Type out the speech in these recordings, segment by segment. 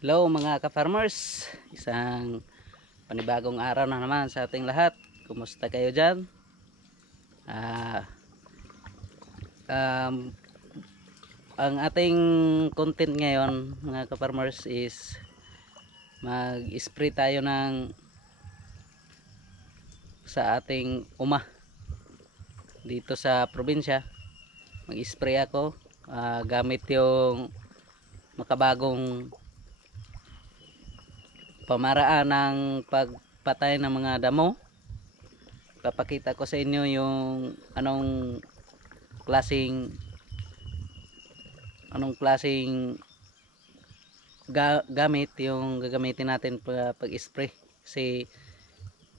Hello mga ka-farmers, isang panibagong araw na naman sa ating lahat. Kumusta kayo dyan? Um, ang ating content ngayon mga ka-farmers is mag-spray tayo sa ating dito sa probinsya. Mag-spray ako gamit yung makabagong pamaraan ng pagpatay ng mga damo. Papakita ko sa inyo yung anong klaseng gamit yung gagamitin natin pag-spray, kasi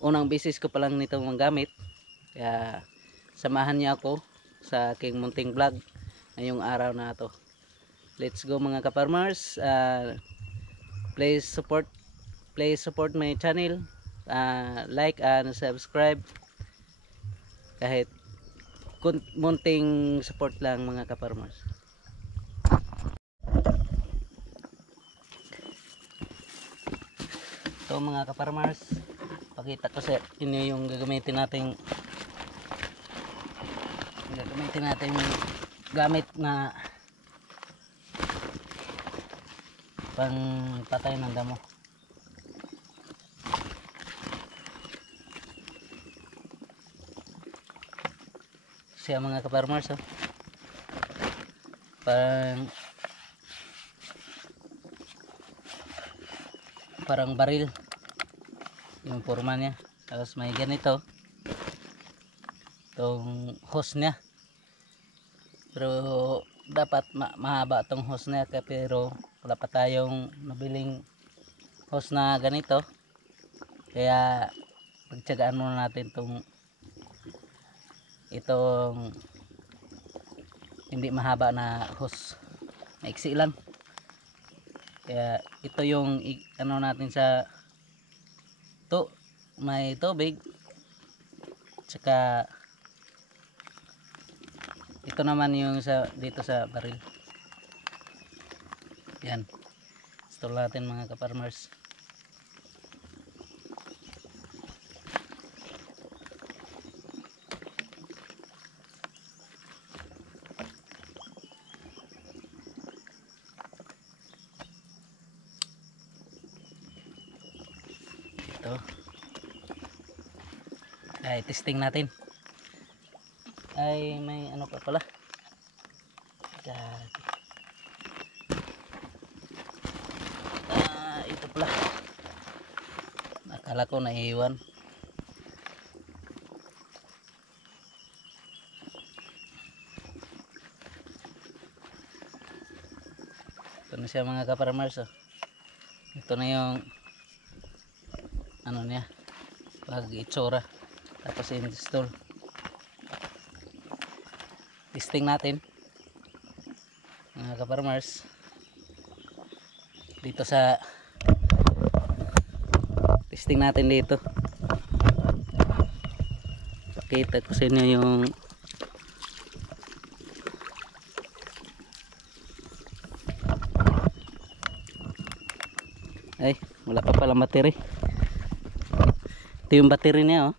unang beses ko pa lang nito magamit, kaya samahan niyo ako sa aking munting vlog ngayong araw na to. Let's go mga ka-farmers. Please support my channel, like and subscribe, kahit munting support lang mga ka-farmers. Ito mga ka-farmers, pakita ko sa inyo yung gagamitin nating gamit na pang patay ng damo. Siya mga ka-farmers, parang baril yung forma niya, tapos may ganito itong hose niya, pero dapat mahaba itong hose niya, pero wala pa tayong nabiling hose na ganito, kaya pagtsagaan muna natin itong hindi mahaba na hose, maiksi lang. Kaya ito yung ano natin sa may tubig, tsaka ito naman yung dito sa baril. Yan, install natin mga ka-farmers. Ito ay testing natin. Ay may ano pa pala, ito pala, nakala ko naiiwan. Ito na siya mga ka-farmers. Ito na yung ano niya pag itsura, tapos install. Testing natin mga ka-farmers dito sa testing natin dito. Pakita ko sa inyo yung ay wala pa pala battery. Ito yung battery niya,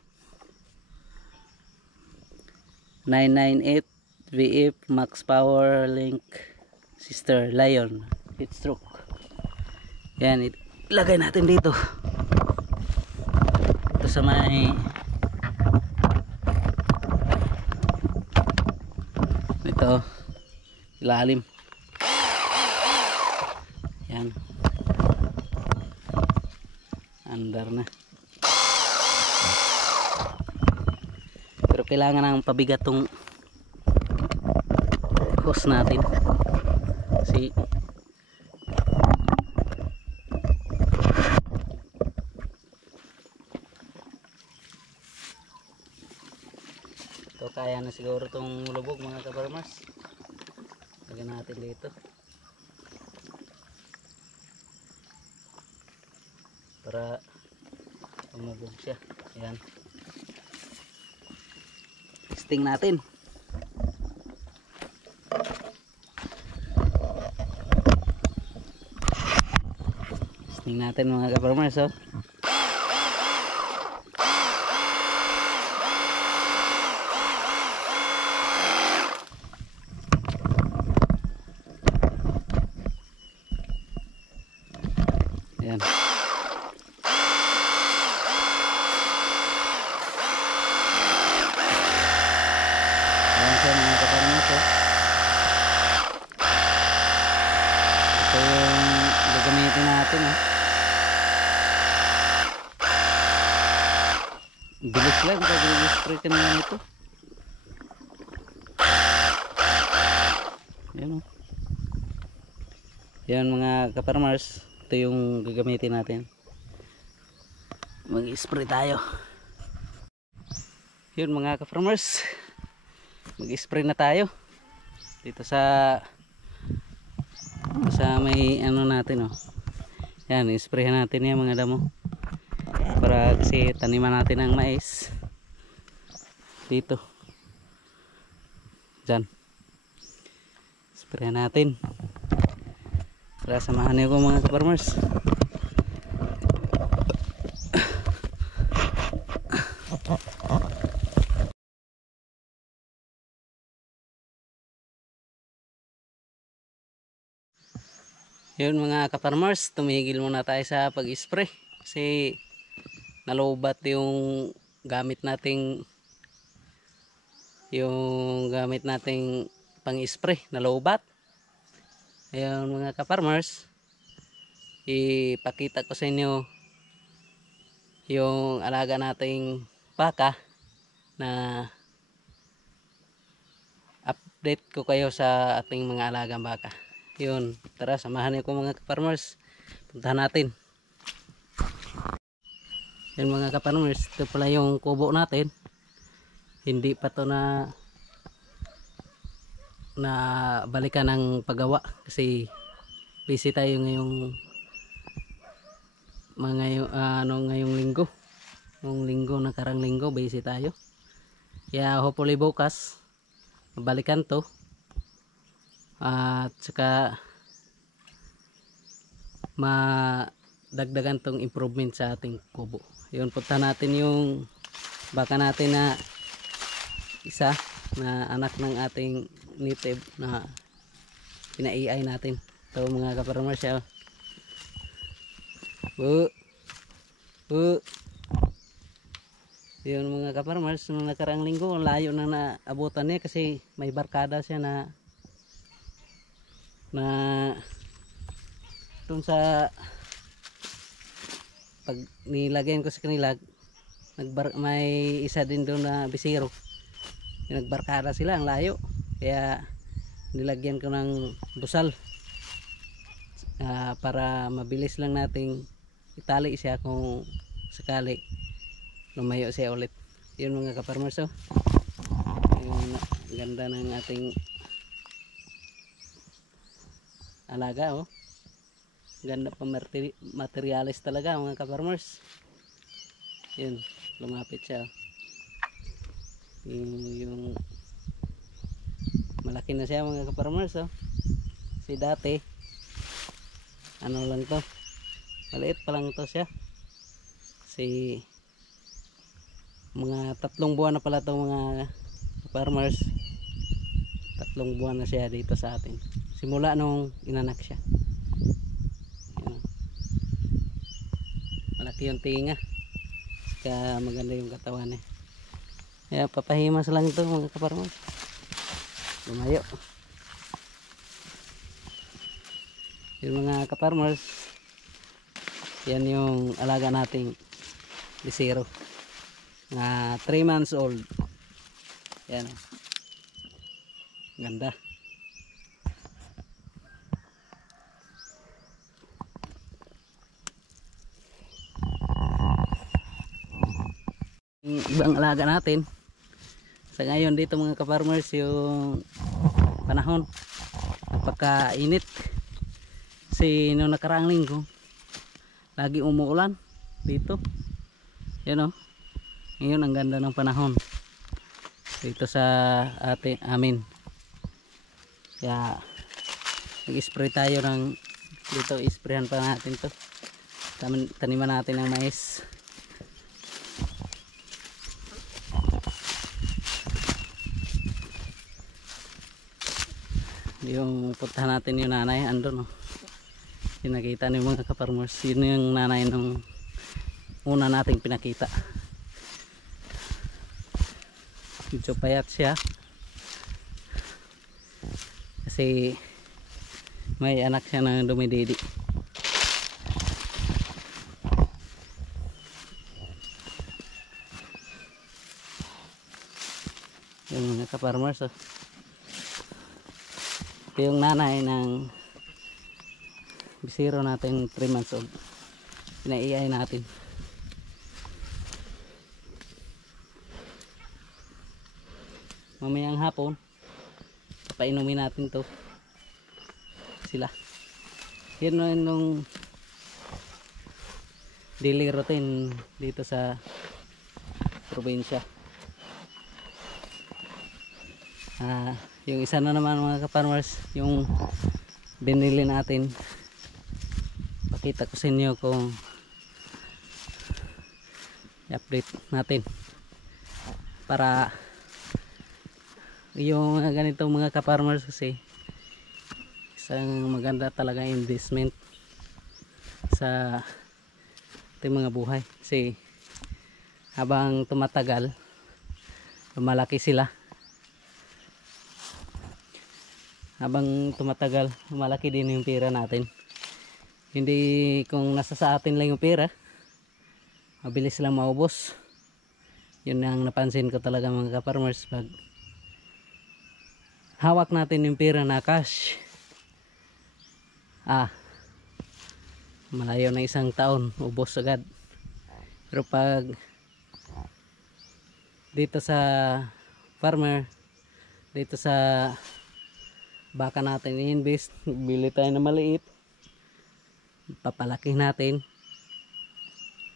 998 VF Max Power Link Sister Lion Heatstroke. Yan, ilagay natin dito. Ito sa may ito ilalim. Yan, andar na, pero kailangan ng pabigat tong hose natin, kasi ito kaya na siguro tong lubog mga ka-farmers. Lagyan natin dito para umubog siya. Ayan, testing natin. Tingnan natin mga ka-farmers, oh. Ayan. Ayan siya mga ka-farmers, oh. Ito yung gagamitin natin, oh. Bilis lang pag i-spray ka na ito. Ayan, oh. Yan mga ka-farmers, ito yung gagamitin natin. Mag-spray tayo. Yun mga ka-farmers, mag-spray na tayo dito sa may ano natin, oh. Yan, i-sprayhan natin yan mga damo para kasi taniman natin ang mais dito. Dyan sprayhan natin para samahan niyo ko mga ka-farmers. Yun mga ka-farmers, tumigil muna tayo sa pag-spray kasi nalobat yung gamit nating pang-spray, nalobat. Ayun mga ka-farmers, ipakita ko sa inyo yung alaga nating baka na update ko kayo sa ating mga alagang baka. Yun, tara samahan niyo ko mga ka-farmers, puntahan natin. Yan mga ka-farmers, ito pala yung kubo natin. Hindi pa to na balikan ng paggawa kasi busy tayo ngayong ngayong linggo. Ngayong linggo, nakarang linggo busy tayo. Kaya hopefully bukas balikan to. At saka madagdagan tong improvement sa ating kubo. Yun, punta natin yung baka natin na isa na anak ng ating native na pina-AI natin. Ito mga ka-farmers siya. Yun mga ka-farmers, nung nakarang linggo layo na naabutan niya kasi may barkada siya na dun sa pag nilagyan ko sa kanila, may isa din doon na bisiro, nagbarkada sila ang layo, kaya nilagyan ko ng busal para mabilis lang nating itali siya kung sakali lumayo siya ulit. Yun mga ka-farmers, oh. Yung ganda ng ating alaga, oh. Ganda pa materialis talaga mga ka-farmers. Yun, lumapit siya. Yung malaki na siya mga ka-farmers, oh. Si dati ano lang to, maliit pa lang to siya. Si mga 3 buwan na pala to mga farmers. 3 buwan na siya dito sa atin. Simula nung inanak siya. Malaki yung tinga, kaya maganda yung katawan niya. Kaya papahimas lang ito mga ka-farmers. Lumayo. Yung mga ka-farmers, yan yung alaga nating bisiro na 3 months old. Yan, ganda. Ibang alaga natin sa ngayon dito mga ka-farmers, yung panahon napakainit kasi noong nakaraang linggo lagi umuulan dito. Yan, oh. Ngayon ang ganda ng panahon dito sa amin, kaya nag-spray tayo ng dito. Isprayan pa natin to taniman natin ng mais. Yung puntahan natin yung nanay andun, oh. Yung nakita niyo mga ka-farmers, yun yung nanay nung una nating pinakita. Medyo payat siya kasi may anak siya na dumididi. Yung mga ka-farmers, oh. Ito yung nanay ng bisiro natin 3 months old. Pinaiay natin. Mamayang hapon papainumin natin to sila. Yun nung daily routine dito sa probinsya. Yung isa na naman mga ka-farmers, yung binili natin, pakita ko sa inyo kung i-update natin para yung ganito mga ka-farmers, kasi isang maganda talaga investment sa ating mga buhay, kasi habang tumatagal lumalaki sila. Habang tumatagal malaki din yung pera natin. Hindi kung nasa sa atin lang yung pera, mabilis lang maubos. Yun ang napansin ko talaga mga ka-farmers, pag hawak natin yung pera na cash, malayo na isang taon ubos agad. Pero pag dito sa farmer, dito sa baka natin i-invest, bili tayo na maliit, papalaki natin,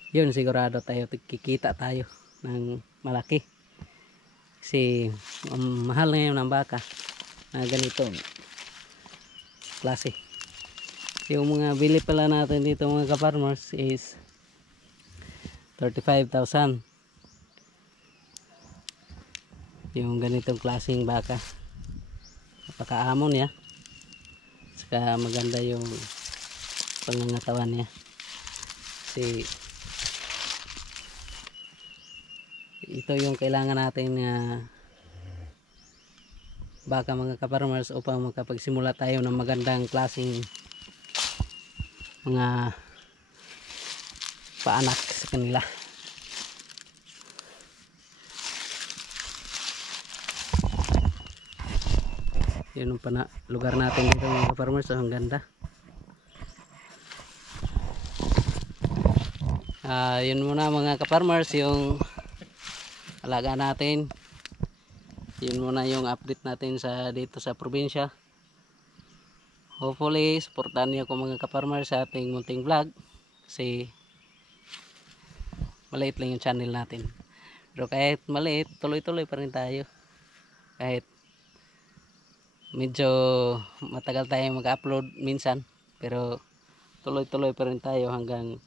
yun sigurado tayo kikita tayo ng malaki. Kasi mahal na yun ang baka na ganito klase. Yung mga bili pala natin dito mga ka-farmers is 35,000 yung ganitong klaseng baka. Napakaamon niya, saka maganda yung pangangatawan niya, kasi ito yung kailangan natin na baka mga ka-farmers upang makapagsimula tayo ng magandang klaseng mga paanak sa kanila. Yun ang lugar natin dito mga ka-farmers, ang ganda. Yun muna mga ka-farmers yung alaga natin. Yun muna yung update natin dito sa probinsya. Hopefully supportan niyo ako mga ka-farmers sa ating munting vlog, kasi maliit lang yung channel natin. Pero kahit maliit, tuloy-tuloy pa rin tayo. Kahit medyo matagal tayong mag-upload minsan, pero tuloy-tuloy pa rin tayo hanggang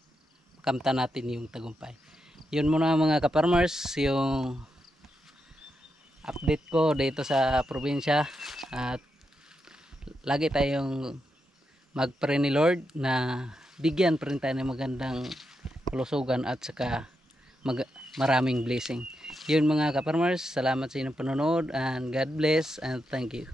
makamta natin yung tagumpay. Yun muna mga ka-farmers yung update ko dito sa probinsya, at lagi tayong mag-pray ni Lord na bigyan pa rin tayo ng magandang kalusugan at saka maraming blessing. Yun mga ka-farmers, salamat sa inyong panonood, and God bless and thank you.